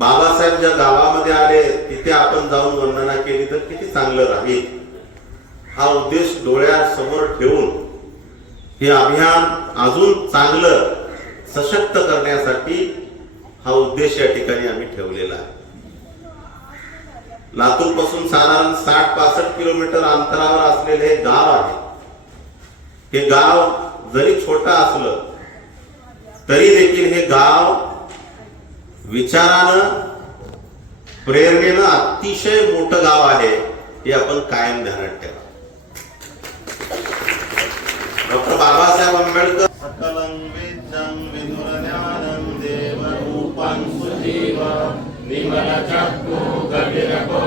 बाबासाहेब ज्या गावामध्ये आले तिथे आपण जाऊन वंदना केली तर किती चांगलं राहील? हा उद्देश डोळ्यासमोर ठेवून हे अभियान अजून चांगलं सशक्त करण्यासाठी हा उद्देश या ठिकाणी आम्ही ठेवलेला आहे. लातूरपासून साधारण साठ पासष्ट किलोमीटर अंतरावर असलेले हे गाव आहे. हे गाव जरी छोटं असलं तरी देखील हे गाव विचारानं प्रेरणेनं अतिशय मोठं गाव आहे हे आपण कायम ध्यानात ठेवा. डॉक्टर बाबासाहेब आंबेडकर सकलं वेद्यं विदुरज्ञानं देवरूपं सुजीव विमलचक्षु गभीरकोशं